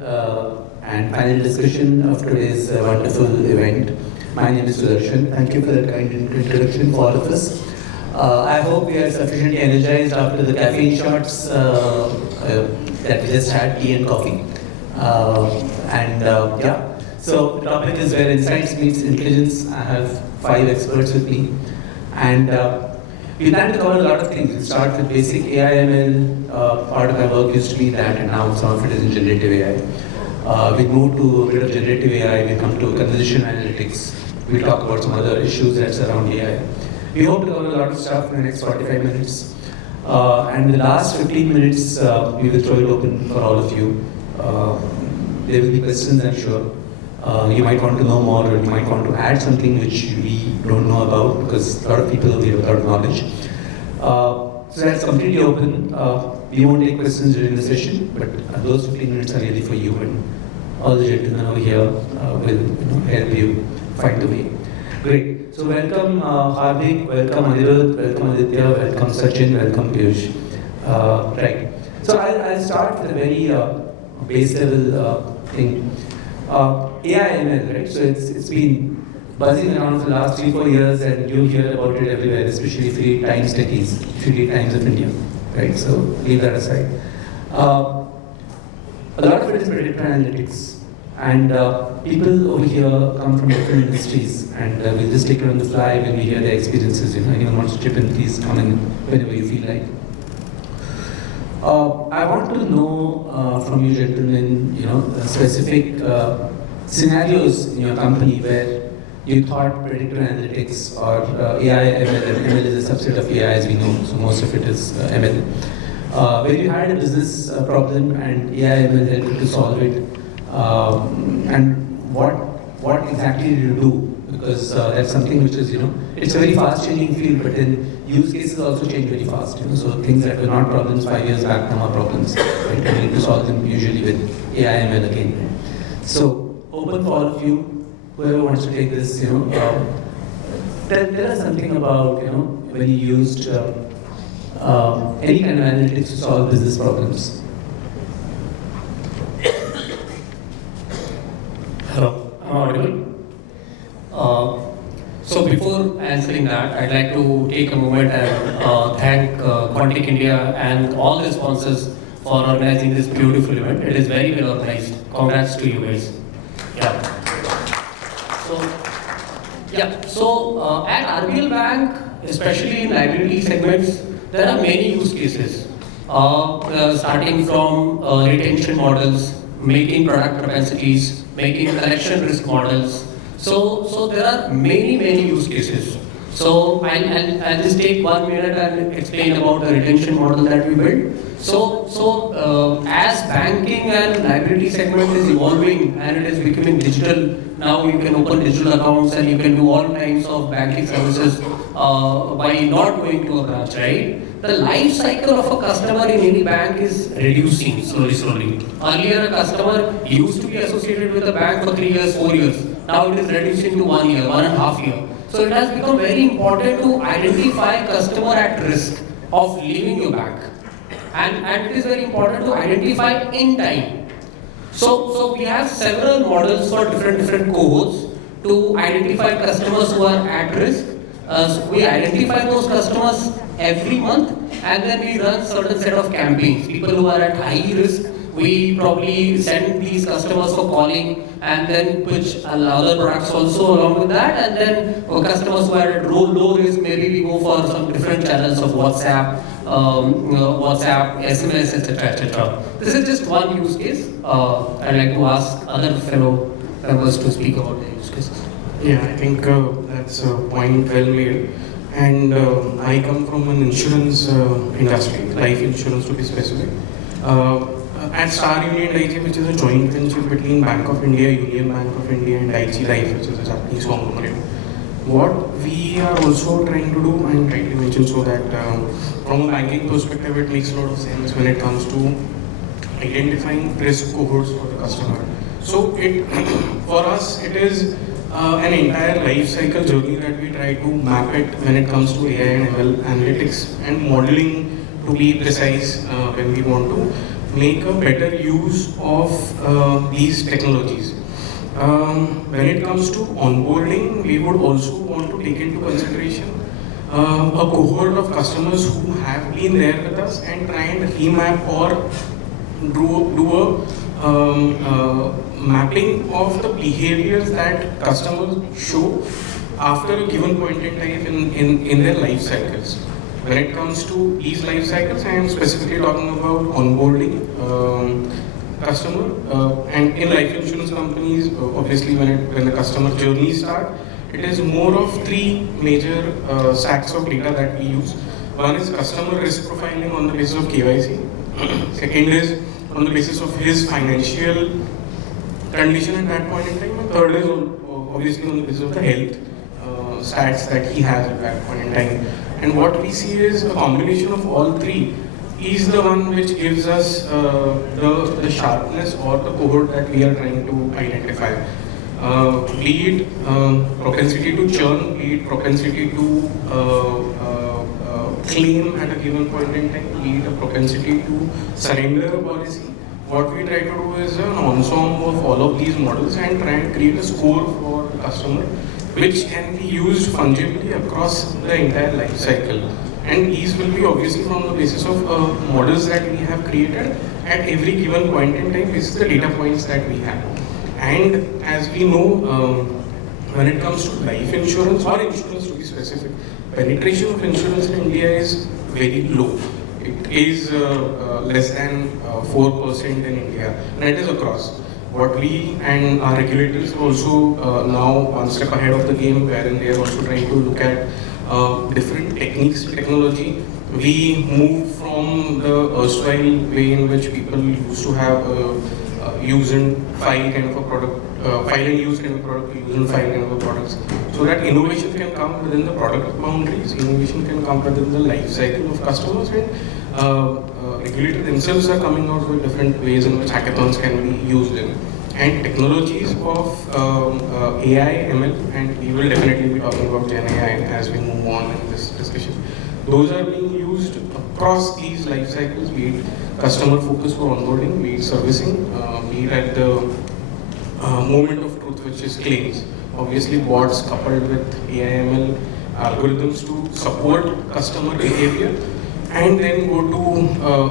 And final discussion of today's wonderful event. My name is Sudarshan. Thank you for that kind introduction for all of us. I hope we are sufficiently energized after the caffeine shots that we just had, tea and coffee. So the topic is where insights meets intelligence. I have 5 experts with me. And we plan to cover a lot of things. We start with basic AI ML. Part of my work used to be that, and now some of it is in generative AI. We move to a bit of generative AI. We come to conversational analytics. We talk about some other issues that surround AI. We hope to cover a lot of stuff in the next 45 minutes. And the last 15 minutes, we will throw it open for all of you. There will be questions, I'm sure. You might want to know more, or you might want to add something which we don't know about, because a lot of people here have a lot of knowledge. So that's completely open. We won't take questions during the session, but those 15 minutes are really for you, and all the gentlemen over here will help you find the way. Great. So welcome Hardik, welcome Anirudh, welcome Aditya, welcome Sachin, welcome Piyush. Right. So I'll start with a very base level thing. AI ML, right? So it's been buzzing around for the last 3-4 years, and you hear about it everywhere, especially if you read Times techies, if you read Times of India, right? So leave that aside. A lot of it is predictive analytics, and people over here come from different industries, and we'll just take it on the fly when we hear their experiences. Anyone wants to chip in, please come in whenever you feel like. I want to know from you gentlemen, specific scenarios in your company where you thought predictive analytics or AI, ML, and ML is a subset of AI as we know, so most of it is ML. Where you had a business problem and AI, ML helped you to solve it, and what exactly did you do? Because that's something which is, it's a very fast changing field, but then use cases also change very fast. So things that were not problems 5 years back now are problems. Right? You need to solve them usually with AI, ML again. So open for all of you, whoever wants to take this, tell us something about, when you used any kind of analytics to solve business problems. Hello, am I audible? So before answering that, I'd like to take a moment and thank Quantic India and all the sponsors for organizing this beautiful event. It is very well organized. Congrats to you guys. So at RBL Bank, especially in liability segments, there are many use cases. Starting from retention models, making product propensities, making collection risk models. So there are many use cases. So I'll just take 1 minute and explain about the retention model that we built. So as banking and liability segment is evolving and it is becoming digital, now you can open digital accounts and you can do all kinds of banking services by not going to a branch, right? The life cycle of a customer in any bank is reducing slowly. Earlier, a customer used to be associated with a bank for 3 years, 4 years. Now it is reducing to 1 year, 1.5 years. So it has become very important to identify customer at risk of leaving your bank. And it is very important to identify in time. So we have several models for different cohorts to identify customers who are at risk. So we identify those customers every month, and then we run certain set of campaigns. People who are at high risk, we probably send these customers for calling and then pitch other products also along with that. And then for customers who are at low risk, maybe we go for some different channels of WhatsApp, SMS, etc. This is just one use case. I'd like to ask other fellow members to speak about the use cases. Yeah, I think that's a point well made. And I come from an insurance industry, life insurance to be specific. At Star Union Dai-ichi, which is a joint venture between Bank of India, Union Bank of India, and Dai-ichi Life, which is a Japanese conglomerate. What we are also trying to do, and rightly mentioned, so that from a banking perspective, it makes a lot of sense when it comes to identifying risk cohorts for the customer. So for us, it is an entire life cycle journey that we try to map it when it comes to AI and ML analytics and modeling to be precise when we want to. make a better use of these technologies. When it comes to onboarding, we would also want to take into consideration a cohort of customers who have been there with us and try and remap or do a mapping of the behaviors that customers show after a given point in time in their life cycles. When it comes to these life cycles, I am specifically talking about onboarding customer and in life insurance companies. Obviously, when the customer journey starts, it is more of three major stacks of data that we use. One is customer risk profiling on the basis of KYC. Second is on the basis of his financial condition at that point in time. And third is obviously on the basis of the health stats that he has at that point in time. And what we see is a combination of all three is the one which gives us the sharpness or the cohort that we are trying to identify. Be it propensity to churn, be it propensity to claim at a given point in time, be it a propensity to surrender a policy. What we try to do is an ensemble of all of these models and try and create a score for the customer, which can be used fungibly across the entire life cycle. And these will be obviously from the basis of models that we have created at every given point in time. This is the data points that we have. And as we know, when it comes to life insurance or insurance to be specific, penetration of insurance in India is very low. It is less than 4% in India, and it is across. What we and our regulators are also now one step ahead of the game, wherein they are also trying to look at different techniques, technology. We move from the erstwhile way in which people used to have use and file kind of a product, file and use kind of a product, use and file kind of a products. So that innovation can come within the product boundaries, innovation can come within the life cycle of customers, and regulators themselves are coming out with different ways in which hackathons can be used in. And technologies of AI, ML, and we will definitely be talking about Gen AI as we move on in this discussion. Those are being used across these life cycles, be it customer focus for onboarding, be it servicing, be it at the moment of truth, which is claims. Obviously, bots coupled with AI, ML algorithms to support customer behavior, and then go to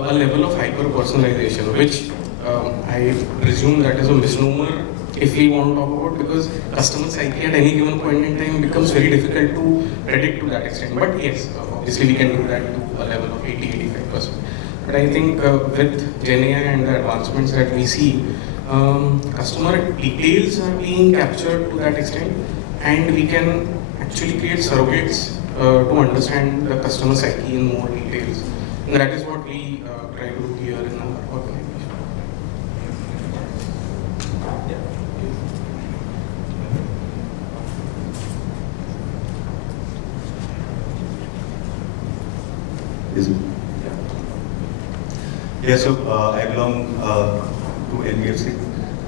a level of hyper personalization, which I presume that is a misnomer if we want to talk about, because customer psyche at any given point in time becomes very difficult to predict to that extent. But yes, obviously we can do that to a level of 80-85%. But I think with Gen AI and the advancements that we see, customer details are being captured to that extent, and we can actually create surrogates to understand the customer psyche in more details. And that is what we try to do here in our organization. Yeah, so I belong to NBFC.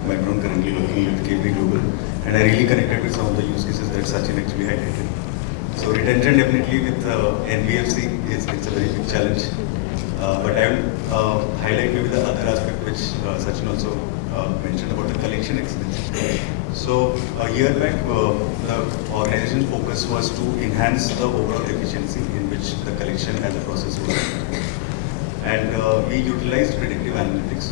Background currently working with KB Global, and I really connected with some of the use cases that Sachin actually highlighted. So retention definitely with NBFC it's a very big challenge. But I will highlight maybe the other aspect which Sachin also mentioned about the collection excellence. So a year back, the organization's focus was to enhance the overall efficiency in which the collection as a process was. And we utilized predictive analytics,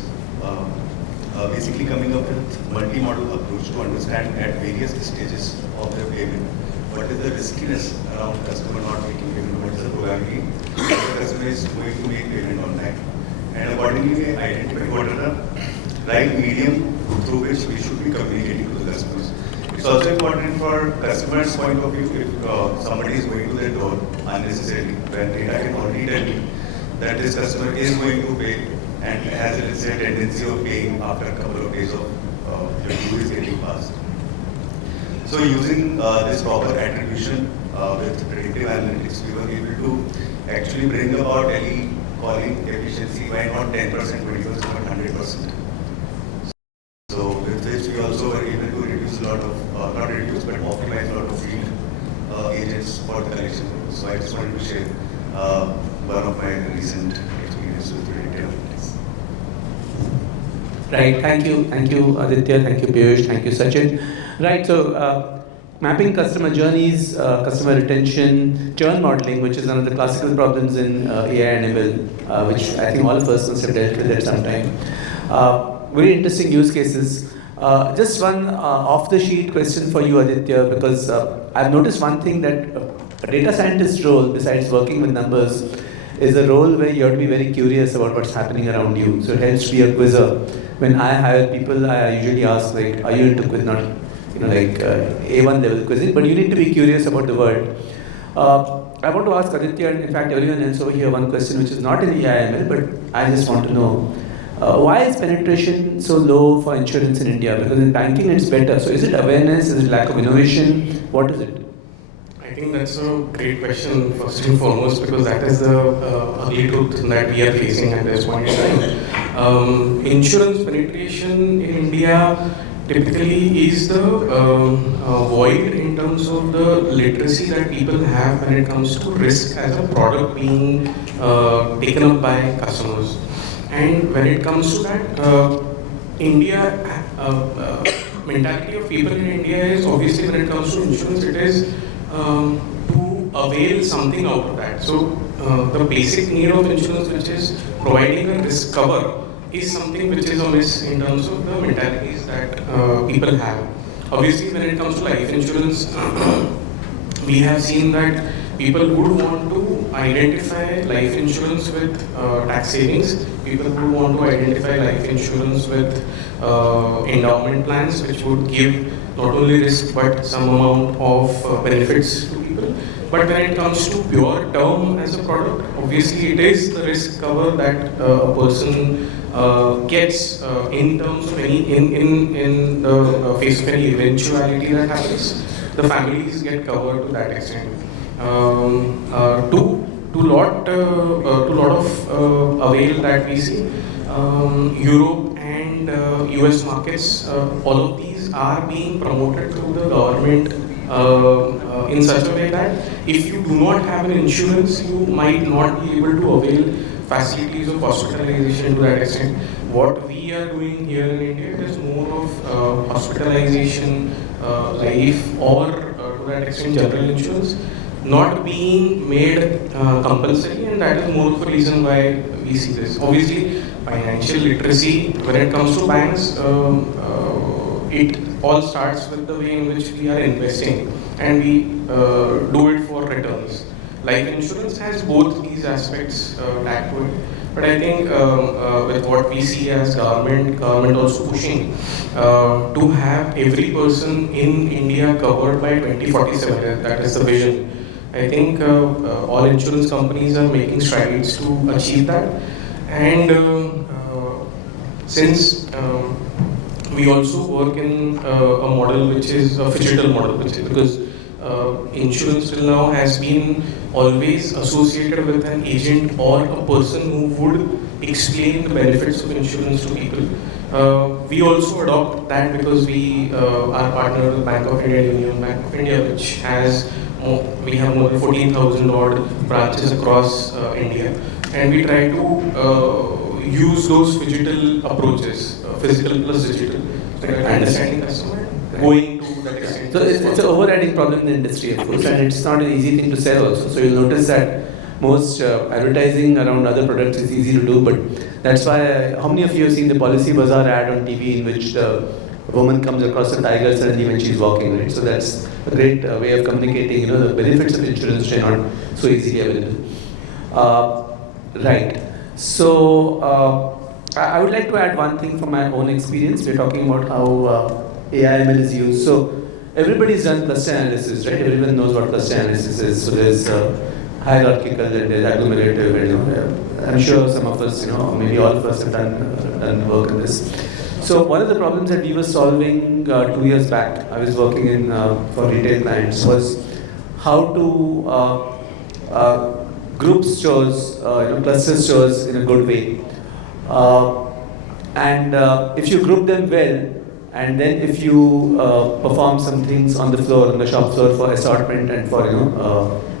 basically coming up with multi-model approach to understand at various stages of their payment what is the riskiness around customer not making payment, what is the probability the customer is going to make payment on time. And accordingly, we identify what are the right medium through which we should be communicating to the customers. It's also important for customers' point of view if somebody is going to their door unnecessarily, when data can already tell you that this customer is going to pay and has a tendency of paying after a couple of days of your due is getting passed. So using this proper attribution with predictive analytics, we were able to actually bring about tele calling efficiency by not 10%, 20%, but 100%. So with this, we also were able to reduce a lot of, not reduce, but optimize a lot of field agents for the collection. So I just wanted to share one of my recent experiences with predictive analytics. Right, thank you Aditya, thank you Piyush, thank you Sachin. Right, so mapping customer journeys, customer retention, churn modeling, which is one of the classical problems in AI and ML, which I think all of us must have dealt with at some time. Very interesting use cases. Just one off-the-sheet question for you, Aditya, because I've noticed one thing that a data scientist role, besides working with numbers, is a role where you have to be very curious about what's happening around you. So it helps to be a quizzer. When I hire people, I usually ask, like, are you into quiz? Not, like A1 level quizzing, but you need to be curious about the world. I want to ask Aditya, and in fact everyone else over here, one question which is not in AIML, but I just want to know, why is penetration so low for insurance in India? Because in banking it's better. So is it awareness? Is it lack of innovation? What is it? I think that's a great question, first and foremost, because that is the ugly truth that we are facing at this point in time. Insurance penetration in India typically is the void in terms of the literacy that people have when it comes to risk as a product being taken up by customers. And when it comes to that, mentality of people in India is obviously when it comes to insurance, it is to avail something out of that. So the basic need of insurance, which is providing a risk cover, is something which is amiss in terms of the mentalities that people have. Obviously, when it comes to life insurance, we have seen that people would want to identify life insurance with tax savings. People would want to identify life insurance with endowment plans, which would give not only risk but some amount of benefits to people. But when it comes to pure term as a product, obviously it is the risk cover that a person gets in terms of any in the face of any eventuality that happens. The families get covered to that extent. To lot of avail that we see, Europe and US markets, all of these are being promoted through the government in such a way that if you do not have an insurance, you might not be able to avail facilities of hospitalization to that extent. What we are doing here in India is more of hospitalization, life, or to that extent general insurance, not being made compulsory, and that is more of a reason why we see this. Obviously, financial literacy, when it comes to banks, it all starts with the way in which we are investing, and we do it for returns. Life insurance has both these aspects tagged to it, but I think with what we see as government also pushing to have every person in India covered by 2047, that is the vision. I think all insurance companies are making strides to achieve that, and since we also work in a model which is a phygital model, because insurance till now has been always associated with an agent or a person who would explain the benefits of insurance to people. We also adopt that because we are partnered with Bank of India, Union Bank of India, which has we have more than 14,000 odd branches across India, and we try to use those phygital approaches, physical plus digital, understanding customer, going to that extent. So it's an overriding problem in the industry, of course, and it's not an easy thing to sell also. So you'll notice that most advertising around other products is easy to do, but that's why, how many of you have seen the Policy Bazaar ad on TV in which the woman comes across a tiger suddenly when she's walking, right? So that's a great way of communicating, the benefits of insurance which are not so easily available. Right. So I would like to add one thing from my own experience. We're talking about how AI/ML is used. So everybody's done cluster analysis, right? Everyone knows what cluster analysis is. So there's hierarchical and there's agglomerative, and I'm sure some of us, maybe all of us have done work on this. So one of the problems that we were solving 2 years back, I was working in for retail clients, was how to group stores, cluster stores in a good way. And if you group them well, and then if you perform some things on the floor, on the shop floor for assortment and for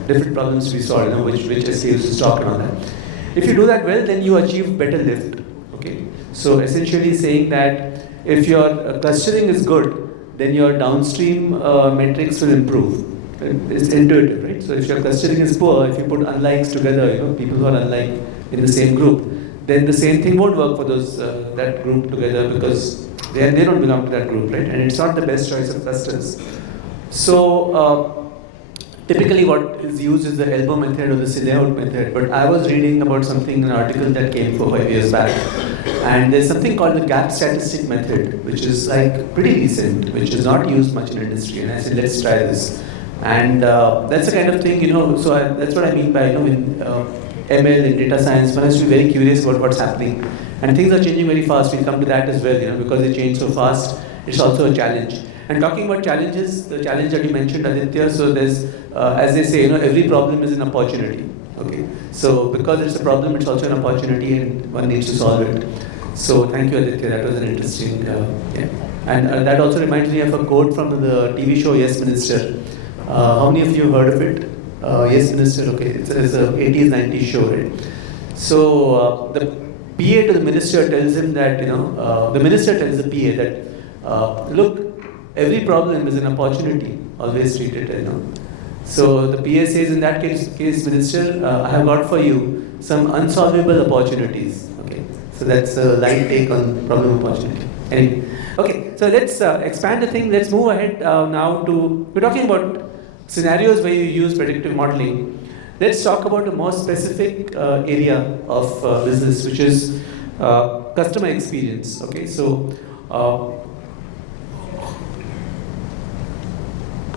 different problems to be solved, which SKUs to stock and all that. If you do that well, then you achieve better lift. Okay. So essentially saying that if your clustering is good, then your downstream metrics will improve. It's intuitive, right? So if your clustering is poor, if you put unlikes together, people who are unlike in the same group, then the same thing won't work for those that group together because they don't belong to that group, right? And it's not the best choice of clusters. So typically what is used is the elbow method or the layout method, but I was reading about something, an article that came 4-5 years back, and there's something called the gap statistic method, which is like pretty recent, which is not used much in industry, and I said, let's try this. And that's the kind of thing, so that's what I mean by, in ML and data science, one has to be very curious about what's happening. And things are changing very fast, we'll come to that as well, because they change so fast, it's also a challenge. And talking about challenges, the challenge that you mentioned, Aditya, so there's, as they say, every problem is an opportunity. Okay, so because it's a problem, it's also an opportunity, and one needs to solve it. So thank you, Aditya. That was an interesting, yeah. And that also reminds me of a quote from the TV show Yes Minister. How many of you have heard of it? Yes Minister. Okay, it's a 80s, 90s show, right? So the PA to the minister tells him that the minister tells the PA that look. Every problem is an opportunity. Always treat it, So the PA says, in that case, Minister, I have got for you some unsolvable opportunities. Okay, so that's a light take on problem opportunity. Anyway, okay, so let's expand the thing. Let's move ahead now to, we're talking about scenarios where you use predictive modeling. Let's talk about a more specific area of business, which is customer experience. Okay, so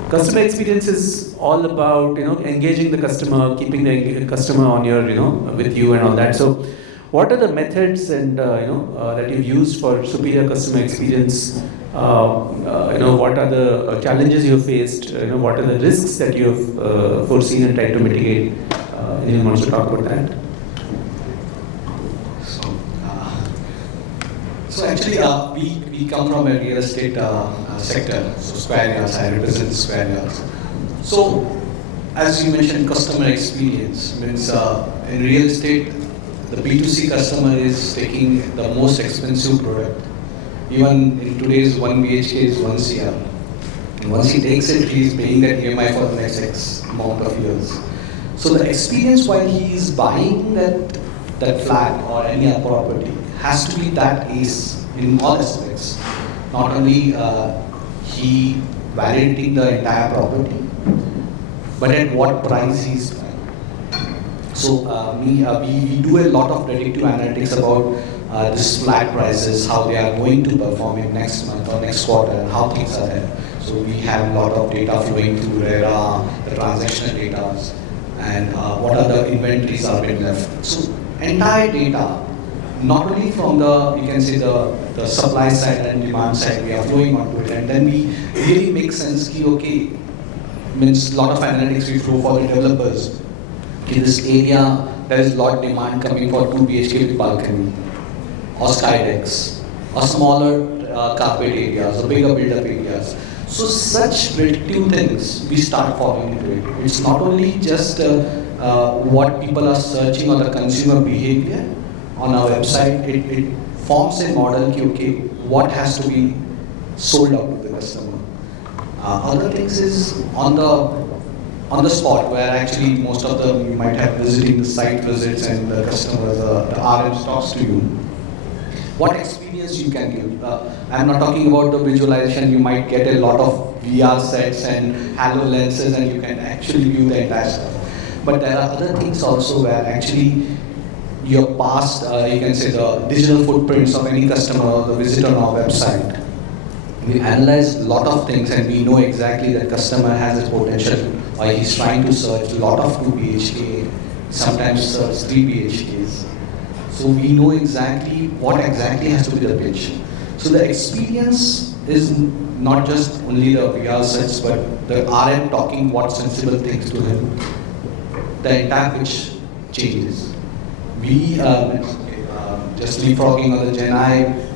customer experience is all about engaging the customer, keeping the customer on your with you and all that. So, what are the methods and that you've used for superior customer experience? What are the challenges you've faced? What are the risks that you've foreseen and tried to mitigate? Anyone wants to talk about that? So actually, we come from a real estate sector, so square yards, I represent square yards. So, as you mentioned, customer experience means in real estate, the B2C customer is taking the most expensive product. Even in today's 1 BHK is 1 CR. And once he takes it, he is paying that EMI for the next X amount of years. So the experience while he is buying that flat or any other property has to be that ace in all aspects. Not only he validating the entire property, but at what price he's buying. So we do a lot of predictive analytics about this flat prices, how they are going to perform in next month or next quarter, and how things are there. So we have a lot of data flowing through RERA, the transactional data, and what are the inventories are being left. So entire data, not only from the, you can say the supply side and demand side, we are flowing onto it, and then we really make sense ki, okay, means a lot of analytics we flow for the developers. In this area, there is a lot of demand coming for 2 BHK with balcony, or skydecks, or smaller carpet areas, or bigger build-up areas. So such predictive things, we start following into it. It's not only just what people are searching on the consumer behavior on our website, it forms a model, okay, what has to be sold out to the customer. Other things is on the spot, where actually most of them you might have visiting the site visits and the customers, the RM talks to you. What experience you can give? I'm not talking about the visualization. You might get a lot of VR sets and HoloLenses, and you can actually view the entire stuff. But there are other things also where actually your past, you can say the digital footprints of any customer or the visitor on our website. We analyze a lot of things, and we know exactly that customer has a potential, or he's trying to search a lot of 2 BHK, sometimes search 3 BHKs. So we know exactly what exactly has to be the pitch. So the experience is not just only the VR sets, but the RM talking what sensible things to him. The entire pitch changes. We just leapfrogging on the GenAI.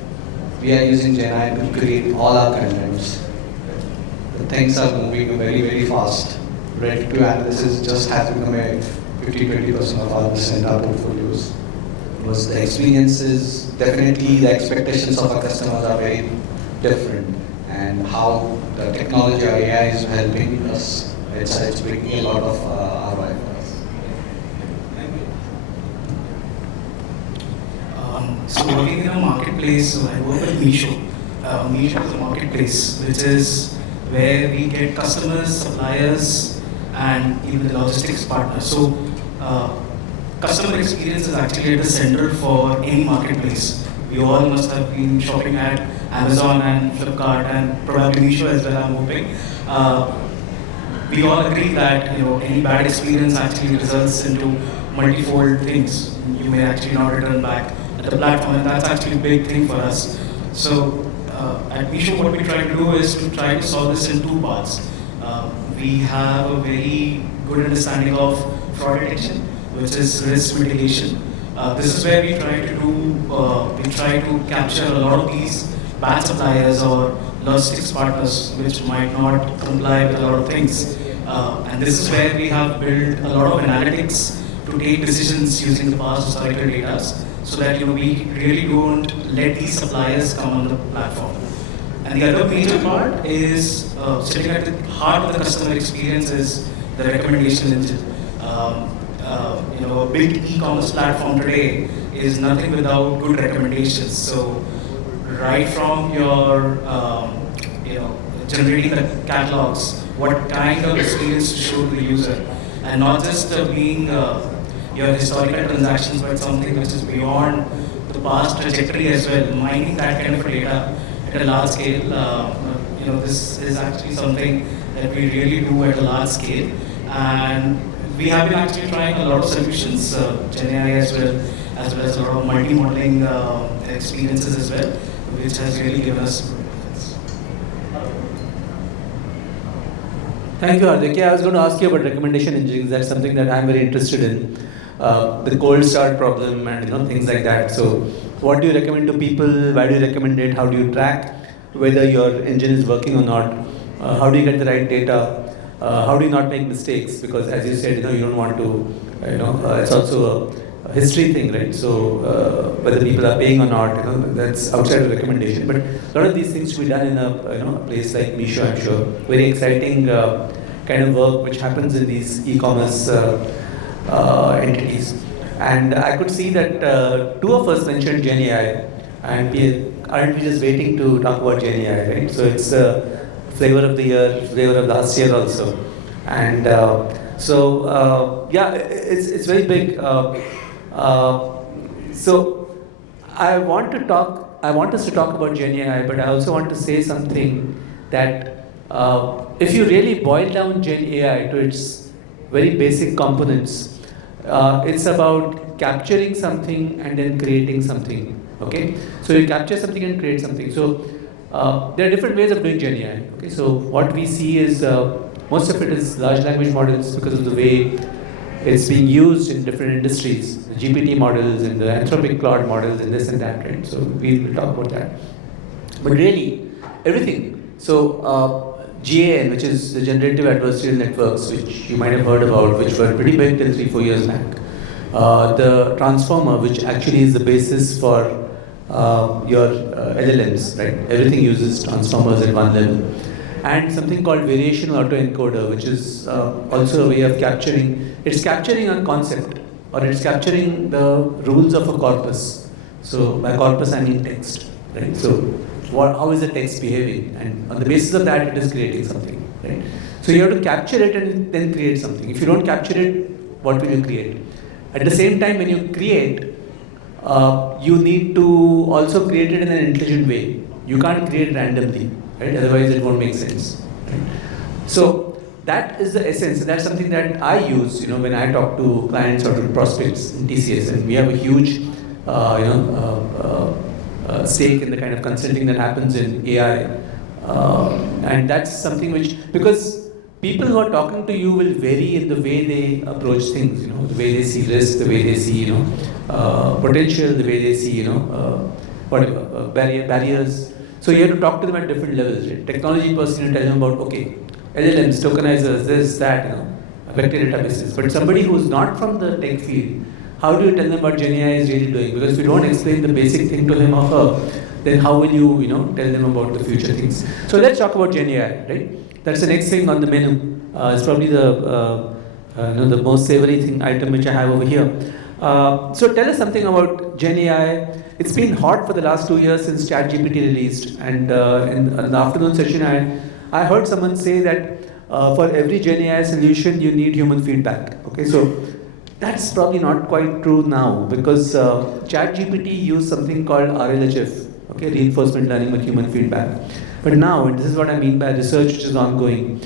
We are using GenAI to create all our contents. The things are moving very, very fast. Predictive analysis just has become a 50-20% of our entire portfolios. Because the experiences, definitely the expectations of our customers are very different, and how the technology or AI is helping us, it's bringing a lot of ROI for us. So working in a marketplace, so I work with Meesho. Meesho is a marketplace, which is where we get customers, suppliers, and even the logistics partners. So customer experience is actually at the center for any marketplace. We all must have been shopping at Amazon and Flipkart and probably Meesho as well, I'm hoping. We all agree that any bad experience actually results into multifold things. You may actually not return back at the platform, and that's actually a big thing for us. So at Meesho, what we try to do is to try to solve this in two parts. We have a very good understanding of fraud detection, which is risk mitigation. This is where we try to capture a lot of these bad suppliers or logistics partners which might not comply with a lot of things. And this is where we have built a lot of analytics to take decisions using the past historical data, so that we really don't let these suppliers come on the platform. And the other major part is sitting at the heart of the customer experience is the recommendation engine. A big e-commerce platform today is nothing without good recommendations. So right from your generating the catalogs, what kind of experience to show to the user, and not just being your historical transactions, but something which is beyond the past trajectory as well. Mining that kind of data at a large scale, this is actually something that we really do at a large scale, and we have been actually trying a lot of solutions, GenAI as well as a lot of multi-modeling experiences as well, which has really given us benefits. Thank you, Hardik. Yeah, I was going to ask you about recommendation engines. That's something that I'm very interested in. The cold start problem and things like that. So, what do you recommend to people? Why do you recommend it? How do you track whether your engine is working or not? How do you get the right data? How do you not make mistakes? Because as you said, you don't want to. It's also a history thing, right? So whether people are paying or not, that's outside of recommendation. But a lot of these things should be done in a place like Meesho, I'm sure. Very exciting kind of work which happens in these e-commerce entities. And I could see that two of us mentioned GenAI, and aren't we just waiting to talk about GenAI, right? So it's flavor of the year, flavor of last year also. And it's very big. So I want us to talk about GenAI, but I also want to say something that if you really boil down GenAI to its very basic components, it's about capturing something and then creating something. Okay, so you capture something and create something. So there are different ways of doing GenAI. Okay, so what we see is most of it is large language models because of the way it's being used in different industries, the GPT models and the Anthropic Claude models and this and that, right? So we will talk about that. But really, everything. So GAN, which is the generative adversarial networks, which you might have heard about, which were pretty big till 3-4 years back. The transformer, which actually is the basis for your LLMs, right? Everything uses transformers at one level. And something called variational autoencoder, which is also a way of capturing, it's capturing a concept, or it's capturing the rules of a corpus. So by corpus I mean text, right? So how is the text behaving? And on the basis of that, it is creating something, right? So you have to capture it and then create something. If you don't capture it, what will you create? At the same time, when you create, you need to also create it in an intelligent way. You can't create randomly, right? Otherwise, it won't make sense. Right? So that is the essence. That's something that I use, when I talk to clients or to prospects in TCS, and we have a huge, stake in the kind of consulting that happens in AI, and that's something which, because people who are talking to you will vary in the way they approach things, the way they see risk, the way they see, potential, the way they see, barriers. So you have to talk to them at different levels, right? Technology person, you tell them about, okay, LLMs, tokenizers, this, that, vector databases. But somebody who's not from the tech field how do you tell them what GenAI is really doing? Because if you don't explain the basic thing to him or her, then how will you, tell them about the future things? So let's talk about GenAI, right? That's the next thing on the menu. It's probably the most savory item which I have over here. So tell us something about GenAI. It's been hot for the last 2 years since ChatGPT released, and in the afternoon session, I heard someone say that for every GenAI solution, you need human feedback. Okay, so that's probably not quite true now, because ChatGPT used something called RLHF, okay, reinforcement learning with human feedback. But now, and this is what I mean by research which is ongoing,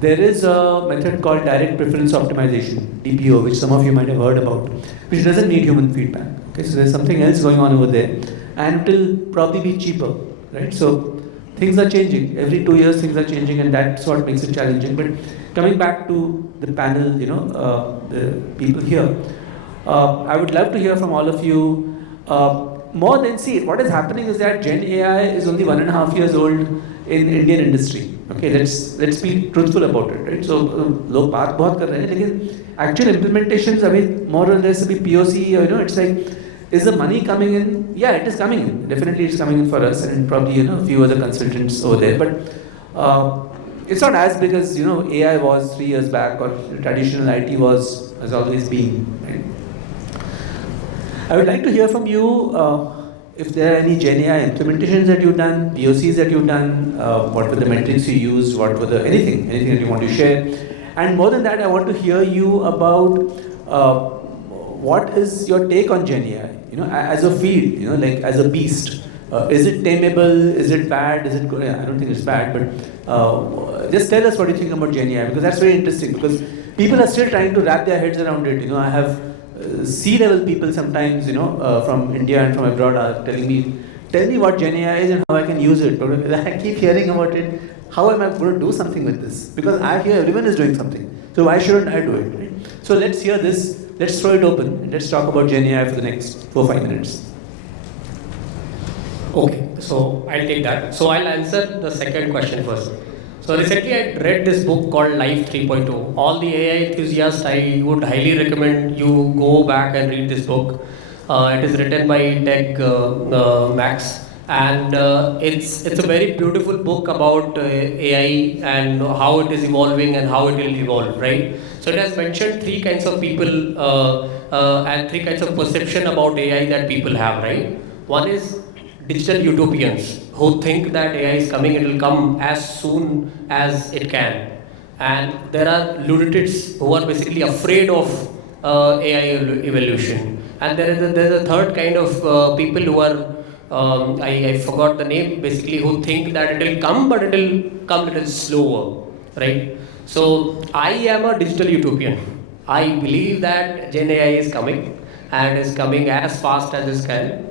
there is a method called direct preference optimization, DPO, which some of you might have heard about, which doesn't need human feedback. Okay, so there's something else going on over there, and it will probably be cheaper, right? So things are changing. Every 2 years, things are changing, and that's what makes it challenging. But coming back to the panel, the people here, I would love to hear from all of you. More than what is happening is that Gen AI is only 1.5 years old in Indian industry. Okay, let's be truthful about it, right? So लोग बात बहुत कर रहे हैं, लेकिन actual implementations अभी more or less अभी POC, it's like, is the money coming in? Yeah, it is coming in. Definitely, it's coming in for us, and probably a few other consultants over there. But it's not as big as AI was 3 years back, or traditional IT has always been. Right? I would like to hear from you if there are any GenAI implementations that you've done, POCs that you've done, what were the metrics you used, what were anything that you want to share. And more than that, I want to hear you about what is your take on GenAI, as a field, like as a beast. Is it tameable? Is it bad? Is it good? I don't think it's bad, but just tell us what you think about GenAI, because that's very interesting, because people are still trying to wrap their heads around it. I have C-level people sometimes, from India and from abroad are telling me, tell me what GenAI is and how I can use it. But I keep hearing about it. How am I going to do something with this? Because I hear everyone is doing something. So why shouldn't I do it? Right? So let's hear this. Let's throw it open and let's talk about GenAI for the next 4-5 minutes. Okay, so I'll take that. So I'll answer the second question first. So recently I read this book called Life 3.0. All the AI enthusiasts, I would highly recommend you go back and read this book. It is written by Tech Max, and it's a very beautiful book about AI and how it is evolving and how it will evolve, right? So it has mentioned 3 kinds of people and 3 kinds of perception about AI that people have, right? One is digital utopians who think that AI is coming, it will come as soon as it can. And there are lunatics who are basically afraid of AI evolution. And there's a third kind of people who are, I forgot the name, basically who think that it will come, but it will come a little slower, right? So I am a digital utopian. I believe that Gen AI is coming and is coming as fast as it can.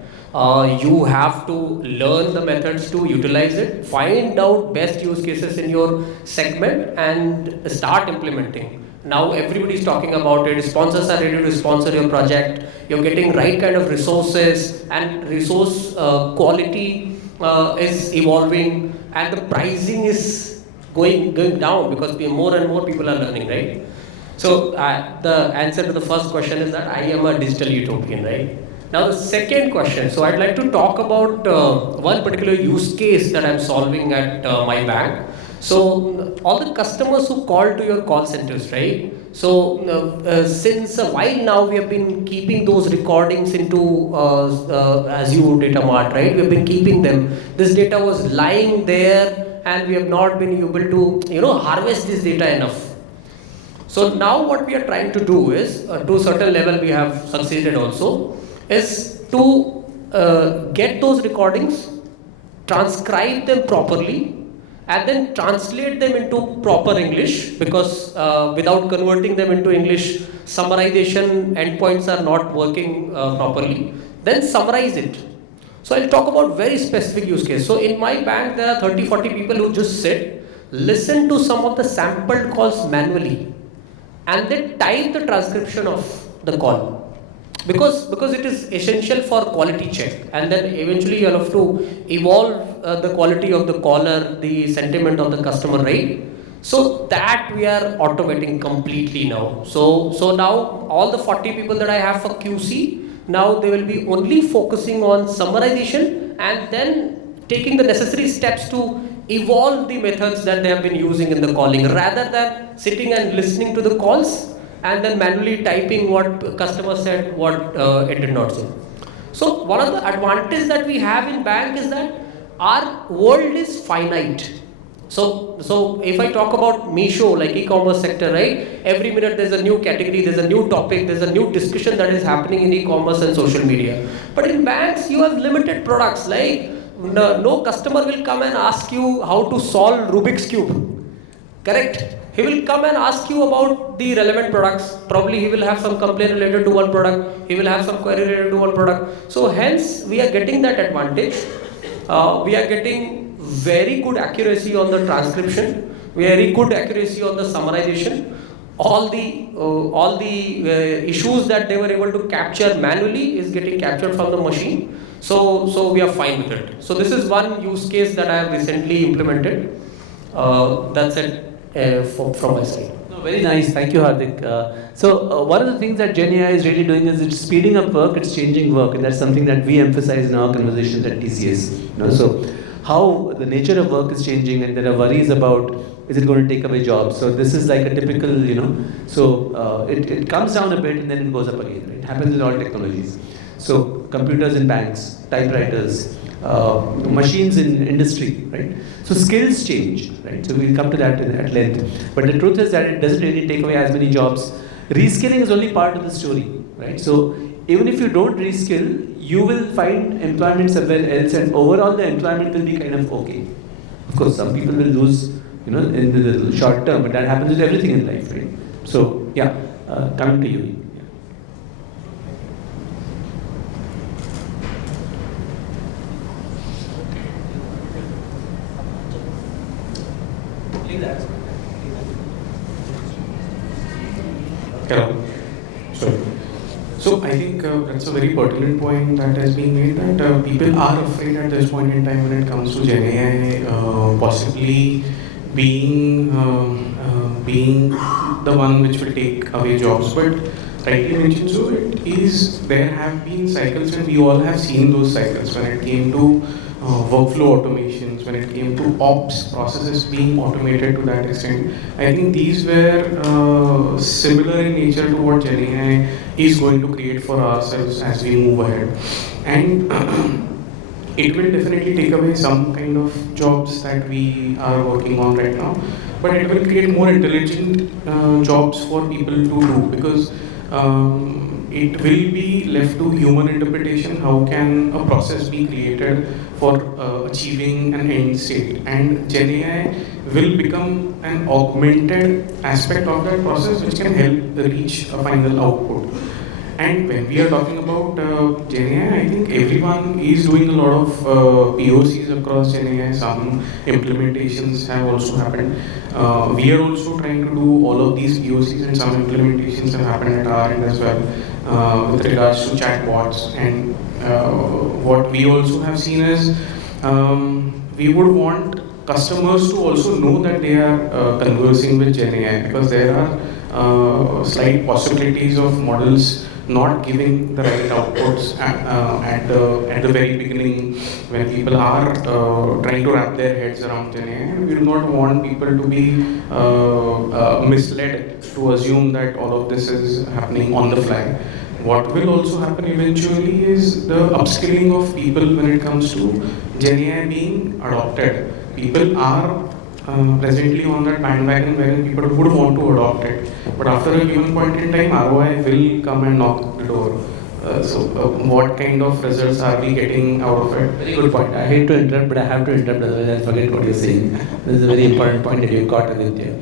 You have to learn the methods to utilize it, find out best use cases in your segment and start implementing. Now everybody is talking about it, sponsors are ready to sponsor your project, you're getting right kind of resources, and resource quality is evolving, and the pricing is going down because more and more people are learning, right? So the answer to the first question is that I am a digital utopian, right? Now the second question, so I'd like to talk about one particular use case that I'm solving at my bank. So all the customers who call to your call centers, right? So since a while now we have been keeping those recordings into Azure Data Mart, right? We have been keeping them. This data was lying there and we have not been able to, harvest this data enough. So now what we are trying to do is, to a certain level we have succeeded also, is to get those recordings, transcribe them properly, and then translate them into proper English, because without converting them into English, summarization endpoints are not working properly. Then summarize it. So I'll talk about very specific use case. So in my bank, there are 30-40 people who just sit, listen to some of the sampled calls manually, and then type the transcription of the call. Because it is essential for quality check, and then eventually you'll have to evolve the quality of the caller, the sentiment of the customer, right? So that we are automating completely now. So now all the 40 people that I have for QC, now they will be only focusing on summarization and then taking the necessary steps to evolve the methods that they have been using in the calling, rather than sitting and listening to the calls and then manually typing what customer said, what it did not say. So one of the advantages that we have in bank is that our world is finite. So if I talk about Meesho, like e-commerce sector, right? Every minute there's a new category, there's a new topic, there's a new discussion that is happening in e-commerce and social media. But in banks, you have limited products. Like no customer will come and ask you how to solve Rubik's cube. Correct? He will come and ask you about the relevant products. Probably he will have some complaint related to one product. He will have some query related to one product. So hence we are getting that advantage. We are getting very good accuracy on the transcription, very good accuracy on the summarization. All the issues that they were able to capture manually is getting captured from the machine. So we are fine with it. So this is one use case that I have recently implemented. That's it from my side. No, very nice. Thank you, Hardik. So one of the things that Gen AI is really doing is it's speeding up work, it's changing work, and that's something that we emphasize in our conversations at TCS. So how the nature of work is changing, and there are worries about is it going to take away jobs. So this is like a typical, so it comes down a bit and then it goes up again. Right? It happens with all technologies. So computers in banks, typewriters, machines in industry, right? So skills change, right? So we'll come to that at length. But the truth is that it doesn't really take away as many jobs. Reskilling is only part of the story, right? So even if you don't reskill, you will find employment somewhere else, and overall the employment will be kind of okay. Of course, some people will lose, in the short term, but that happens with everything in life, right? So yeah, coming to you. Hello. Sorry. So I think that's a very pertinent point that has been made, that people are afraid at this point in time when it comes to Gen AI possibly being the one which will take away jobs. But rightly mentioned, so there have been cycles, and we all have seen those cycles when it came to workflow automations, when it came to ops processes being automated to that extent. I think these were similar in nature to what Gen AI is going to create for ourselves as we move ahead. And it will definitely take away some kind of jobs that we are working on right now, but it will create more intelligent jobs for people to do, because it will be left to human interpretation. How can a process be created for achieving an end state? And Gen AI will become an augmented aspect of that process which can help reach a final output. And when we are talking about Gen AI, I think everyone is doing a lot of POCs across Gen AI. Some implementations have also happened. We are also trying to do all of these POCs, and some implementations have happened at our end as well with regards to chatbots. And what we also have seen is we would want customers to also know that they are conversing with Gen AI, because there are slight possibilities of models not giving the right outputs at the very beginning when people are trying to wrap their heads around Gen AI. We do not want people to be misled to assume that all of this is happening on the fly. What will also happen eventually is the upskilling of people when it comes to Gen AI being adopted. People are presently on that bandwagon wherein people would want to adopt it. But after a given point in time, ROI will come and knock the door. So what kind of results are we getting out of it? Very good point. I hate to interrupt, but I have to interrupt, otherwise I'll forget what you're saying. This is a very important point that you've got, Aditya.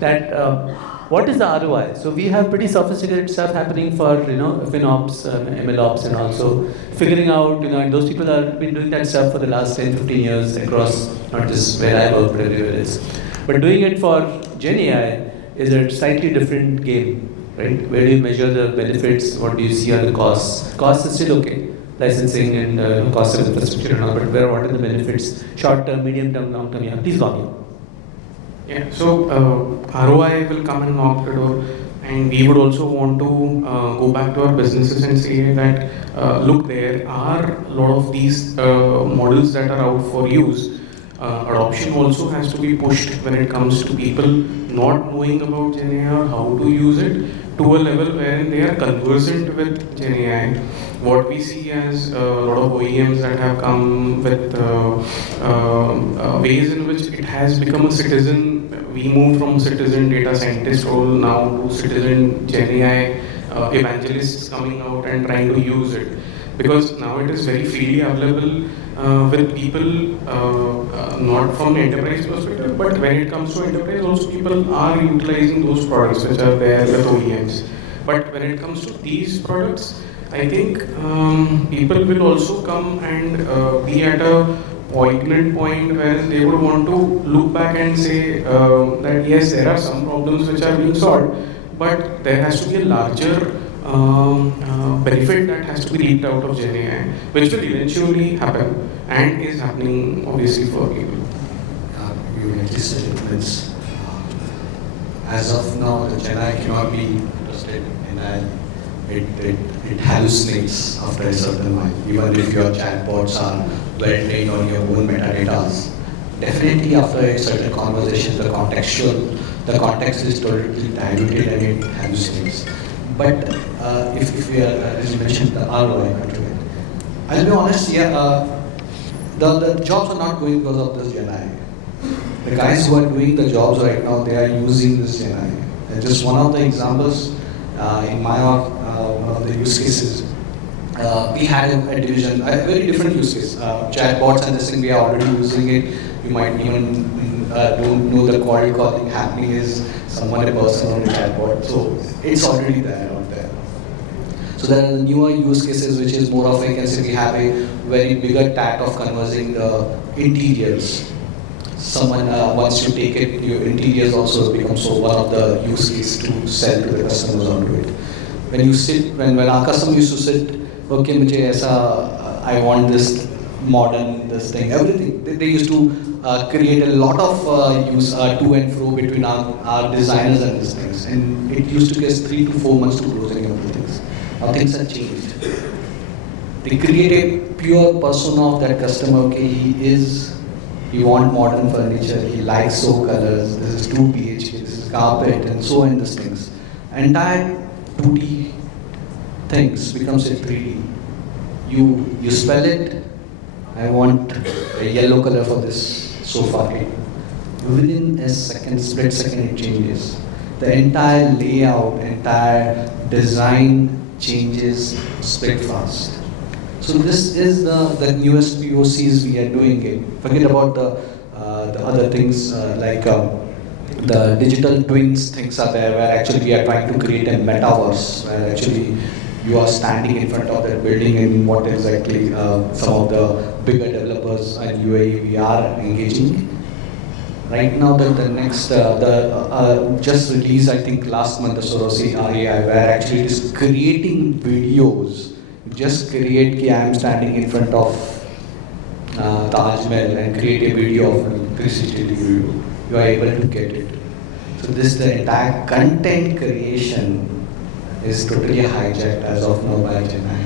That what is the ROI? So we have pretty sophisticated stuff happening for FinOps, MLOps, and also figuring out, and those people have been doing that stuff for the last 10, 15 years across, not just where I work, but everywhere else. But doing it for Gen AI is a slightly different game, right? Where do you measure the benefits? What do you see are the costs? Costs is still okay, licensing and cost of infrastructure and all, but what are the benefits? Short term, medium term, long term? Yeah, please go on. Yeah, so ROI will come and knock the door, and we would also want to go back to our businesses and say that look, there are a lot of these models that are out for use. Adoption also has to be pushed when it comes to people not knowing about GenAI or how to use it to a level where they are conversant with GenAI. What we see as a lot of OEMs that have come with ways in which it has become a citizen. We moved from citizen data scientist role now to citizen GenAI evangelists coming out and trying to use it, because now it is very freely available with people, not from the enterprise perspective, but when it comes to enterprise, also people are utilizing those products which are there with OEMs. But when it comes to these products, I think people will also come and be at a poignant point where they would want to look back and say that yes, there are some problems which are being solved, but there has to be a larger benefit that has to be reaped out of GenAI, which will eventually happen and is happening obviously for people. You said it means, as of now, the GenAI cannot be trusted in it hallucinates after a certain while. Even if your chatbots are well trained on your own metadata, definitely after a certain conversation, the context is totally diluted and it hallucinates. But if we are, as you mentioned, the ROI contribute. I'll be honest, the jobs are not going because of this GenAI. The guys who are doing the jobs right now, they are using this GenAI. And just one of the examples in my one of the use cases, we had a division, a very different use case. Chatbots and this thing, we are already using it. You might even don't know the calling happening is someone, a person on a chatbot. So it's already there out there. So there are the newer use cases which is more of, I can say, we have a very bigger tat of conversing the interiors. Someone, once you take it, your interiors also becomes so one of the use case to sell to the customers onto it. When you sit, when our customer used to sit, okay, mujhe aisa, I want this modern, this thing, everything. They used to create a lot of use to and fro between our designers and these things. And it used to take 3 to 4 months to close any of the things. Now things have changed. They create a pure persona of that customer. Okay, he wants modern furniture, he likes so colors, this is 2 BHK, this is carpet, and so on these things. Entire 2D things becomes a 3D. You spell it, I want a yellow color for this sofa. Within a second, split second, it changes. The entire layout, entire design changes split fast. So this is the newest POCs we are doing it. Forget about the other things like the digital twins things are there, where actually we are trying to create a metaverse, where actually you are standing in front of that building and what exactly some of the bigger developers and UAE we are engaging. Right now, the next, just released, I think last month, the Sorosi AI, where actually it is creating videos. Just create I am standing in front of Taj Mahal and create a video of an 360 video. You are able to get it. So the entire content creation is totally hijacked as of now by GenAI.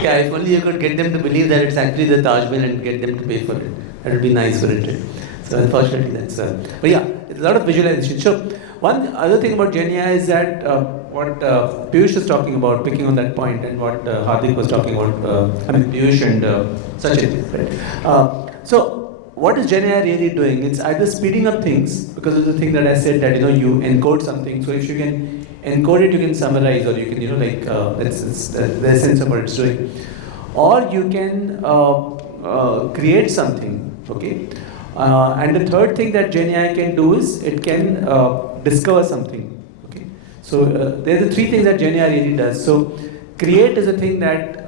Yeah, if only you could get them to believe that it's actually the Taj Mahal and get them to pay for it. That would be nice, wouldn't it? So unfortunately that's, but yeah, it's a lot of visualization. So one other thing about GenAI is that what Piyush was talking about, picking on that point, and what Hardik was talking about, Piyush and Sachin, right? So what is GenAI really doing? It's either speeding up things, because of the thing that I said that, you encode something, so if you can encode it, you can summarize, or you can, that's the essence of what it's doing. Or you can create something, okay? And the third thing that GenAI can do is it can discover something. Okay, so there are the 3 things that GenAI really does. So create is a thing that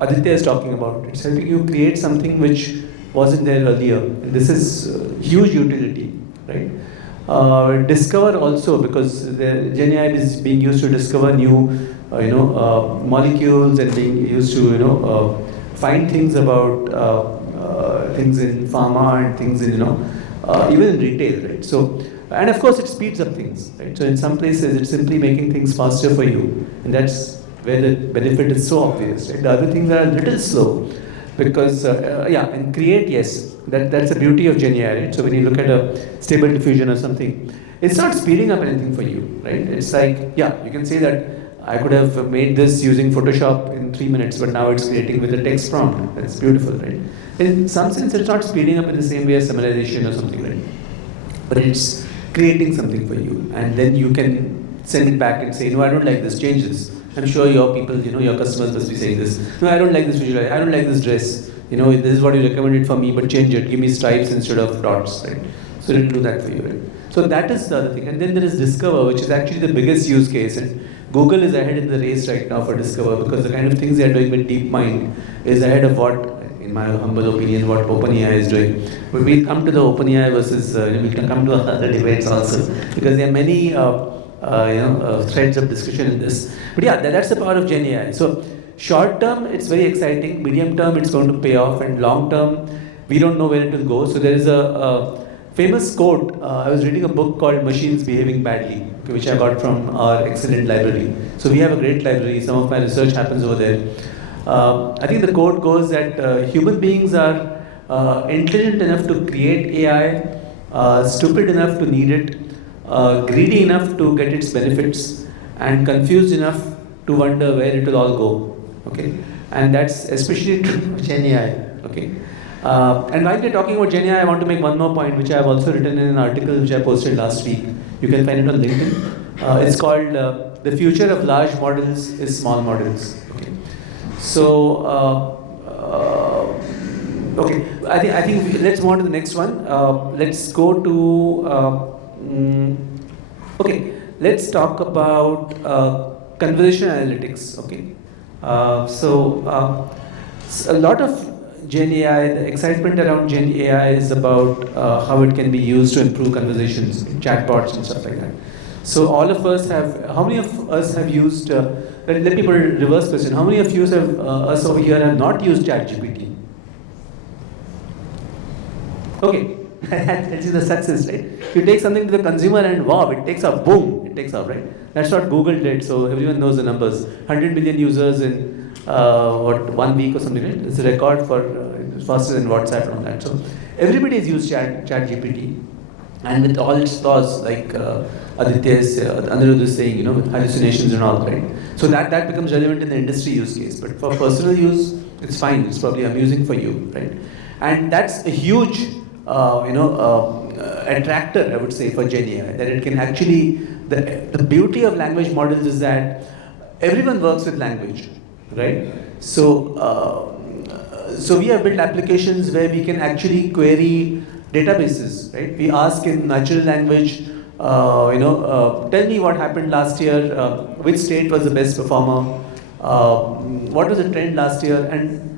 Aditya is talking about. It's helping you create something which wasn't there earlier. And this is huge utility, right? Discover also, because the GenAI is being used to discover new, molecules, and being used to, find things about things in pharma and things in, even in retail, right? So, and of course it speeds up things, right? So in some places it's simply making things faster for you, and that's where the benefit is so obvious, right? The other things are a little slow, because, and create, yes, that's the beauty of GenAI, right? So when you look at a stable diffusion or something, it's not speeding up anything for you, right? It's like, yeah, you can say that I could have made this using Photoshop in 3 minutes, but now it's creating with a text prompt. That's beautiful, right? In some sense, it's not speeding up in the same way as summarization or something, right? But it's creating something for you, and then you can send it back and say, no, I don't like this, change this. I'm sure your people, your customers must be saying this. No, I don't like this visual, I don't like this dress. This is what you recommended for me, but change it. Give me stripes instead of dots, right? So it'll do that for you, right? So that is the other thing. And then there is Discover, which is actually the biggest use case. And Google is ahead in the race right now for Discover, because the kind of things they are doing with DeepMind is ahead of what, in my humble opinion, what OpenAI is doing. But we'll come to the OpenAI versus, we can come to other debates also, because there are many threads of discussion in this. But yeah, that's the power of GenAI. So short term, it's very exciting. Medium term, it's going to pay off. And long term, we don't know where it will go. So there is a famous quote. I was reading a book called Machines Behaving Badly, which I got from our excellent library. So we have a great library. Some of my research happens over there. I think the quote goes that human beings are intelligent enough to create AI, stupid enough to need it, greedy enough to get its benefits, and confused enough to wonder where it will all go. Okay, and that's especially true of GenAI. Okay, and while we're talking about GenAI, I want to make one more point, which I have also written in an article which I posted last week. You can find it on LinkedIn. It's called "The Future of Large Models is Small Models." Okay, so. Okay, I think let's move on to the next one. Let's go to. Okay, let's talk about conversational analytics. Okay, so a lot of Gen AI, the excitement around Gen AI is about how it can be used to improve conversations, chatbots and stuff like that. So all of us have. How many of us have used? Let me put a reverse question. How many of you have us over here have not used ChatGPT? Okay, that is the success, right? You take something to the consumer and wow, it takes off, boom, it takes off, right? That's what Google did, so everyone knows the numbers. 100 million users in 1 week or something, right? It's a record for faster than WhatsApp and all that. So everybody has used ChatGPT, and with all its flaws, like Anirudh is saying, with hallucinations and all, right? So that becomes relevant in the industry use case, but for personal use, it's fine. It's probably amusing for you, right? And that's a huge attractor, I would say, for GenAI, that it can actually, the beauty of language models is that everyone works with language, right? So, so we have built applications where we can actually query databases, right? We ask in natural language, tell me what happened last year, which state was the best performer, what was the trend last year, and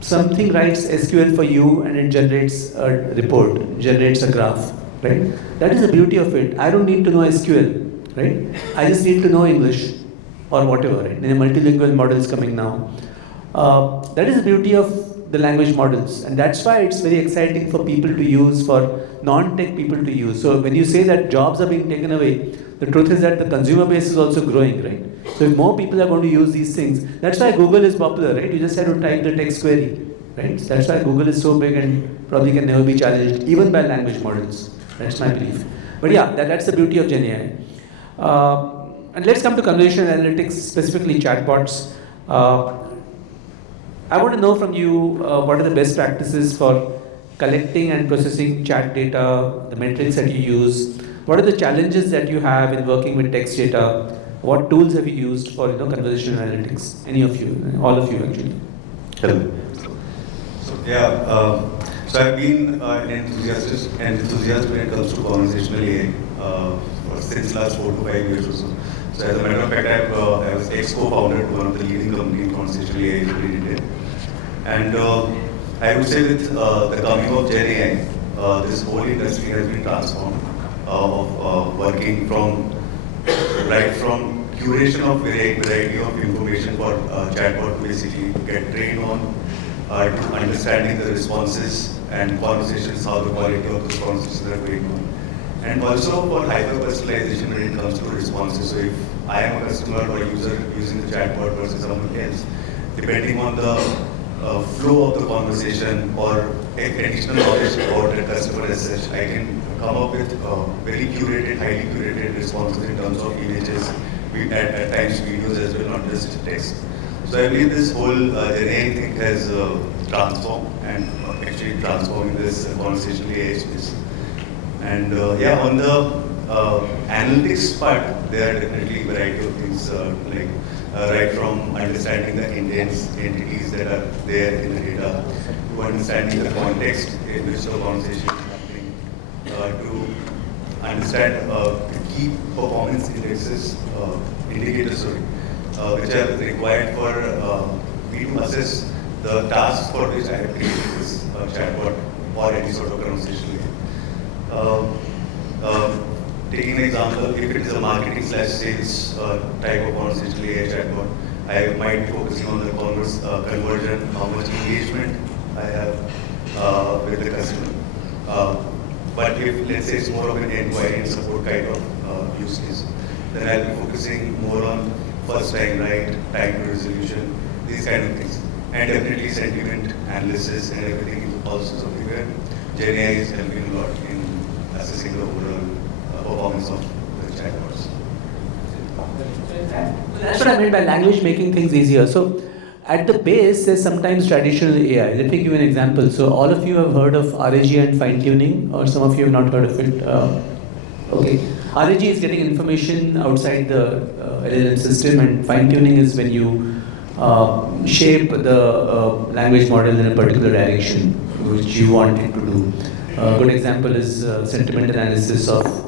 something writes SQL for you and it generates a report, generates a graph, right? That is the beauty of it. I don't need to know SQL, right? I just need to know English or whatever, right? There are multilingual models coming now. That is the beauty of the language models, and that's why it's very exciting for people to use, for non-tech people to use. So when you say that jobs are being taken away, the truth is that the consumer base is also growing, right? So if more people are going to use these things, that's why Google is popular, right? You just have to type the text query, right? So that's why Google is so big and probably can never be challenged, even by language models. That's my belief. But yeah, that's the beauty of GenAI. And let's come to conversational analytics, specifically chatbots. I want to know from you what are the best practices for collecting and processing chat data, the metrics that you use. What are the challenges that you have in working with text data? What tools have you used for conversational analytics? Any of you, all of you actually. Hello. So I've been an enthusiast when it comes to conversational AI since last 4 to 5 years or so. So as a matter of fact, I was ex-co-founder to one of the leading companies in conversational AI in India. And I would say with the coming of Gen AI, this whole industry has been transformed of working from curation of variety of information for chatbot to basically get trained on to understanding the responses and conversations, how the quality of those conversations are going on. And also for hyper-personalization when it comes to responses. So if I am a customer or user using the chatbot versus someone else, depending on the flow of the conversation or additional knowledge about the customer as such, I can come up with very curated, highly curated responses in terms of images, at times videos as well, not just text. So I believe this whole GenAI thing has transformed and actually transforming this conversational AI space. And yeah, on the analytics part, there are definitely a variety of things like right from understanding the entities that are there in the data, to understanding the context in which the conversation is happening, to understand the key performance indexes, indicators, which are required for me to assess the task for which I have created this chatbot or any sort of conversation. Taking an example, if it is a marketing/sales type of conversational AI chatbot, I might be focusing on the conversion, how much engagement I have with the customer. But if, let's say, it's more of an inquiry and support kind of use case, then I'll be focusing more on first time right, time to resolution, these kind of things. And definitely sentiment analysis and everything is also something where GenAI is helping a lot in assessing the overall performance of the chatbots. That's what I meant by language making things easier. So at the base, there's sometimes traditional AI. Let me give you an example. So all of you have heard of RAG and fine tuning, or some of you have not heard of it. Okay. RAG is getting information outside the LLM system, and fine tuning is when you shape the language model in a particular direction which you want it to do. A good example is sentiment analysis of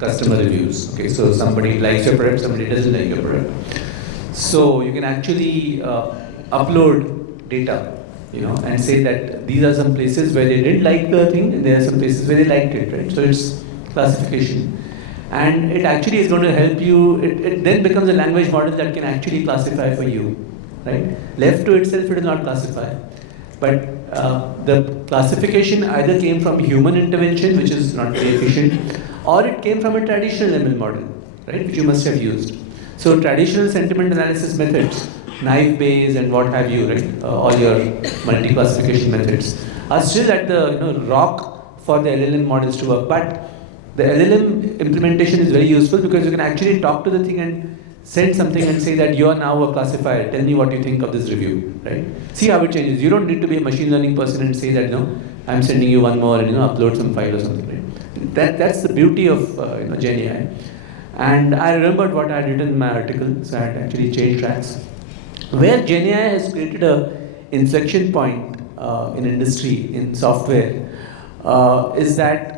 customer reviews. Okay, so somebody likes your product, somebody doesn't like your product. So you can actually upload data, and say that these are some places where they didn't like the thing, and there are some places where they liked it, right? So it's classification. And it actually is going to help you, it then becomes a language model that can actually classify for you, right? Left to itself, it will not classify. But the classification either came from human intervention, which is not very efficient, or it came from a traditional ML model, right, which you must have used. So traditional sentiment analysis methods, knife Bayes and what have you, right, all your multi-classification methods, are still at the rock for the LLM models to work. But the LLM implementation is very useful because you can actually talk to the thing and send something and say that you are now a classifier, tell me what you think of this review, right? See how it changes. You don't need to be a machine learning person and say that, I'm sending you one more and upload some file or something, right? That's the beauty of GenAI. And I remembered what I had written in my article, so I had actually changed tracks. Where GenAI has created a inflection point in industry, in software, is that,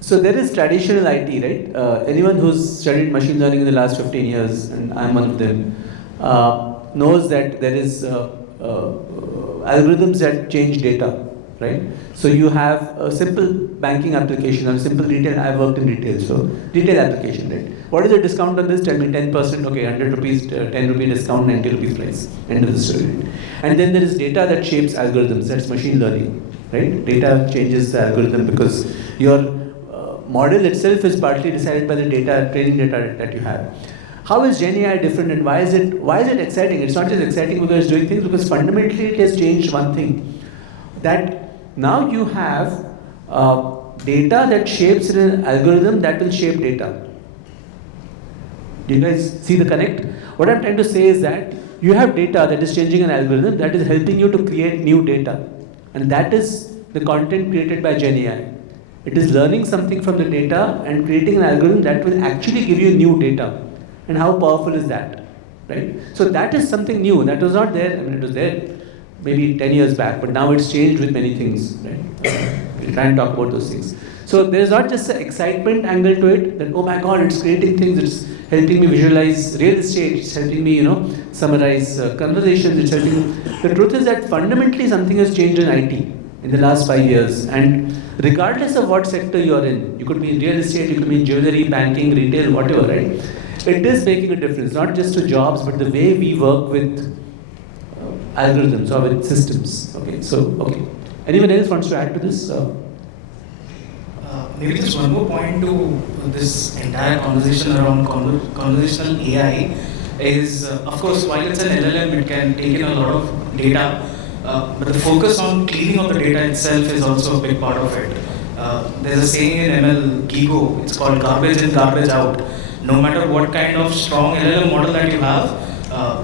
so there is traditional IT, right? Anyone who's studied machine learning in the last 15 years, and I'm one of them, knows that there is algorithms that change data, right? So you have a simple banking application or simple retail. I've worked in retail, so retail application, right? What is the discount on this? Tell me 10%, okay, 100 rupees, 10 rupee discount, 90 rupees price. End of the story. And then there is data that shapes algorithms, that's machine learning, right? Data changes the algorithm because your model itself is partly decided by the data, training data that you have. How is GenAI different and why is it exciting? It's not just exciting because it's doing things, because fundamentally it has changed one thing. That now you have data that shapes an algorithm that will shape data. Do you guys see the connect? What I'm trying to say is that you have data that is changing an algorithm that is helping you to create new data. And that is the content created by GenAI. It is learning something from the data and creating an algorithm that will actually give you new data. And how powerful is that, right? So that is something new. That was not there. I mean, it was there maybe 10 years back, but now it's changed with many things, right? We'll try and talk about those things. So there's not just an excitement angle to it, that, oh my God, it's creating things, it's helping me visualize real estate, it's helping me, summarize conversations, it's helping me. The truth is that fundamentally something has changed in IT in the last 5 years. And regardless of what sector you're in, you could be in real estate, you could be in jewelry, banking, retail, whatever, right? It is making a difference, not just to jobs, but the way we work with algorithms or with systems. Okay, so okay. Anyone else wants to add to this? Maybe just one more point to this entire conversation around conversational AI is, of course, while it's an LLM, it can take in a lot of data, but the focus on cleaning of the data itself is also a big part of it. There's a saying in ML, Gigo, it's called garbage in, garbage out. No matter what kind of strong LLM model that you have,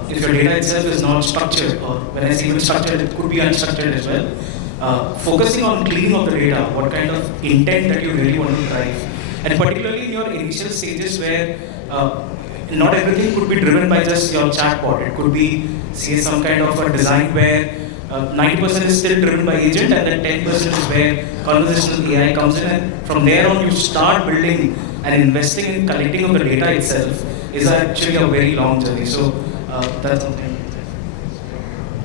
if your data itself is not structured, or when I say even structured, it could be unstructured as well. Focusing on cleaning of the data, what kind of intent that you really want to drive, and particularly in your initial stages where not everything could be driven by just your chatbot. It could be, say, some kind of a design where 90% is still driven by agent, and then 10% is where conversational AI comes in, and from there on you start building and investing in collecting of the data itself is actually a very long journey. So that's something.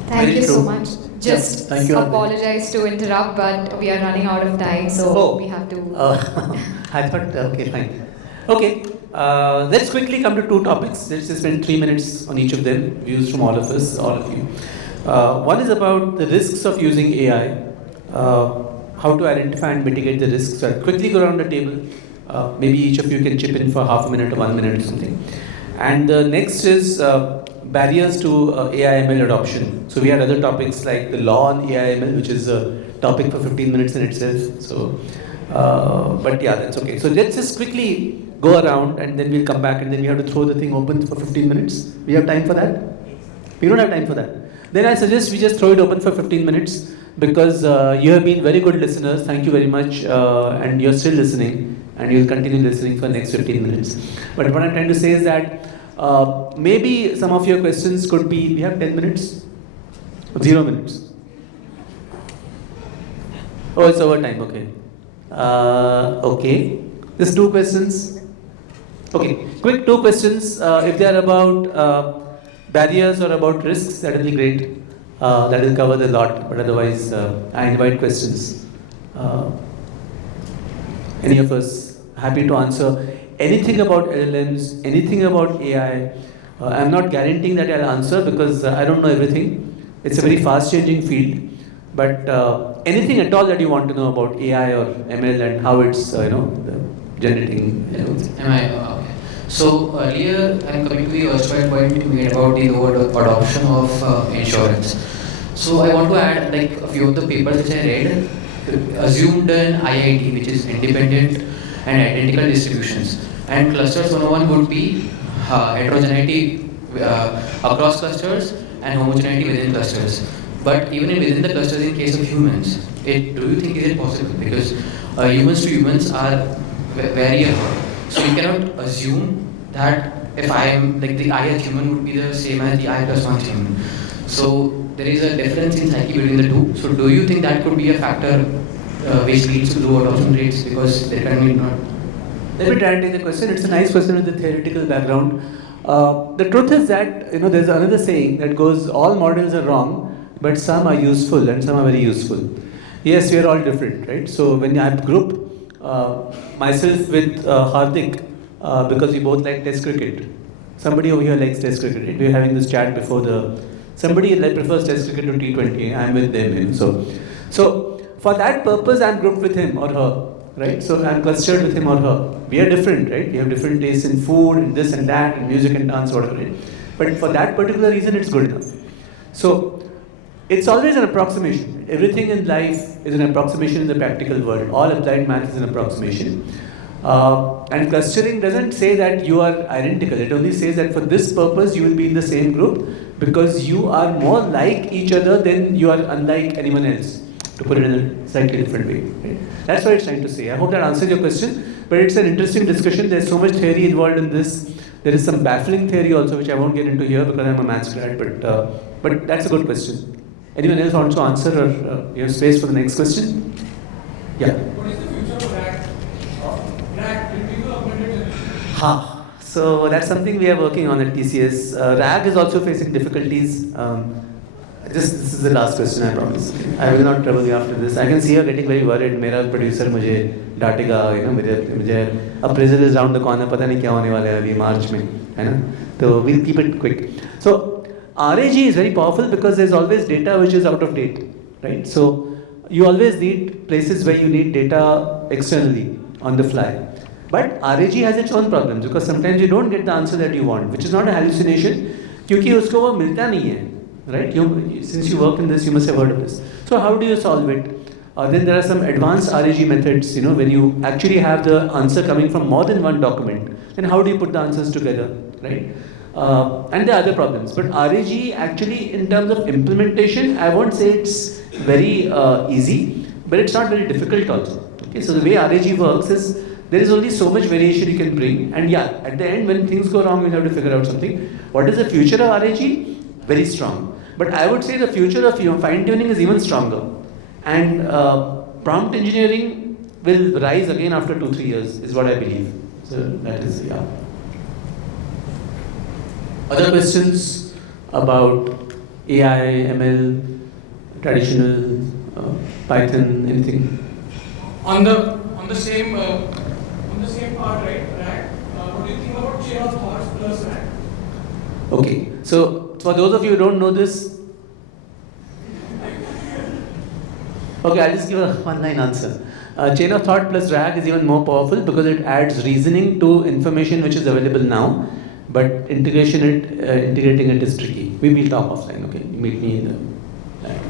Thank Very you so true. much. Just Thank you, apologize to interrupt, but we are running out of time, so we have to. I thought, okay, fine. Okay, let's quickly come to two topics. Let's just spend 3 minutes on each of them, views from all of us, all of you. One is about the risks of using AI, how to identify and mitigate the risks. I'll quickly go around the table. Maybe each of you can chip in for half a minute or 1 minute or something. And the next is barriers to AI ML adoption. So we had other topics like the law on AI ML, which is a topic for 15 minutes in itself. So, but yeah, that's okay. So let's just quickly go around and then we'll come back and then we have to throw the thing open for 15 minutes. We have time for that? We don't have time for that. Then I suggest we just throw it open for 15 minutes because you have been very good listeners. Thank you very much. And you're still listening and you'll continue listening for the next 15 minutes. But what I'm trying to say is that maybe some of your questions could be, we have 10 minutes? 0 minutes? Oh, it's over time, okay. Okay, just 2 questions. Okay, quick 2 questions. If they are about barriers or about risks, that will be great. That will cover the lot, but otherwise I invite questions. Any of us happy to answer anything about LLMs, anything about AI. I'm not guaranteeing that I'll answer because I don't know everything. It's a very fast changing field. But anything at all that you want to know about AI or ML and how it's generating. Am I okay? So earlier, I'm coming to the erstwhile point you made about the lower adoption of insurance. So I want to add like a few of the papers which I read assumed an IID, which is independent and identical distributions, and clusters 101 would be heterogeneity across clusters and homogeneity within clusters. But even within the clusters, in case of humans, do you think is it possible? Because humans to humans are very alike. So you cannot assume that if I am like the I as human would be the same as the I plus 1 human. So there is a difference in psyche between the two. So do you think that could be a factor which leads to low adoption rates because they can be not? Let me try and take the question. It's a nice question with a theoretical background. The truth is that there's another saying that goes, all models are wrong, but some are useful and some are very useful. Yes, we are all different, right? So when I group myself with Hardik because we both like test cricket. Somebody over here likes test cricket. Right? We were having this chat before somebody prefers test cricket to T20. I'm with them. So for that purpose, I'm grouped with him or her. Right? So I'm clustered with him or her. We are different, right? We have different tastes in food, and this and that, and music and dance, whatever. Right? But for that particular reason, it's good enough. So it's always an approximation. Everything in life is an approximation in the practical world. All applied math is an approximation. And clustering doesn't say that you are identical. It only says that for this purpose, you will be in the same group because you are more like each other than you are unlike anyone else. To put it in a slightly different way. Right? That's what it's trying to say. I hope that answers your question. But it's an interesting discussion. There's so much theory involved in this. There is some baffling theory also, which I won't get into here because I'm a maths grad. But that's a good question. Anyone else wants to answer, or you have space for the next question? Yeah. What is the future of RAG? RAG, will people augmented Ha. So that's something we are working on at TCS. RAG is also facing difficulties. This is the last question, I promise. I will not trouble you after this. I can see you getting very worried. मेरा producer मुझे डांटेगा, मुझे appraisal is around the corner. पता नहीं क्या होने वाला है अभी मार्च में, है ना? तो we'll keep it quick. So RAG is very powerful because there's always data which is out of date, right? So you always need places where you need data externally on the fly. But RAG has its own problems because sometimes you don't get the answer that you want, which is not a hallucination, क्योंकि उसको वो मिलता नहीं है, right? Since you work in this, you must have heard of this. So how do you solve it? Then there are some advanced RAG methods, when you actually have the answer coming from more than one document. Then how do you put the answers together, right? And there are other problems. But RAG actually, in terms of implementation, I won't say it's very easy, but it's not very difficult also. Okay, so the way RAG works is there is only so much variation you can bring, and yeah, at the end when things go wrong, you have to figure out something. What is the future of RAG? Very strong. But I would say the future of fine-tuning is even stronger. And prompt engineering will rise again after 2-3 years, is what I believe. So that is, yeah. Other questions about AI, ML, traditional, Python, anything? On the same part, right? What do you think about chain of thoughts plus RAG? Okay, so for those of you who don't know this, okay, I'll just give a one-line answer. Chain of thought plus RAG is even more powerful because it adds reasoning to information which is available now, but integrating it is tricky. We will talk offline, okay? You meet me in the lab.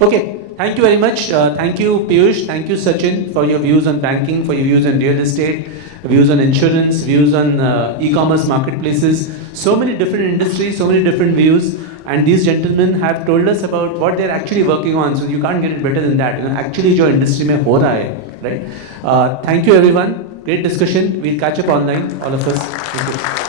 Okay, thank you very much. Thank you, Piyush. Thank you, Sachin, for your views on banking, for your views on real estate, views on insurance, views on e-commerce marketplaces. So many different industries, so many different views. And these gentlemen have told us about what they're actually working on. So you can't get it better than that. Actually, जो industry में हो रहा है, right? Thank you, everyone. Great discussion. We'll catch up online, all of us. Thank you.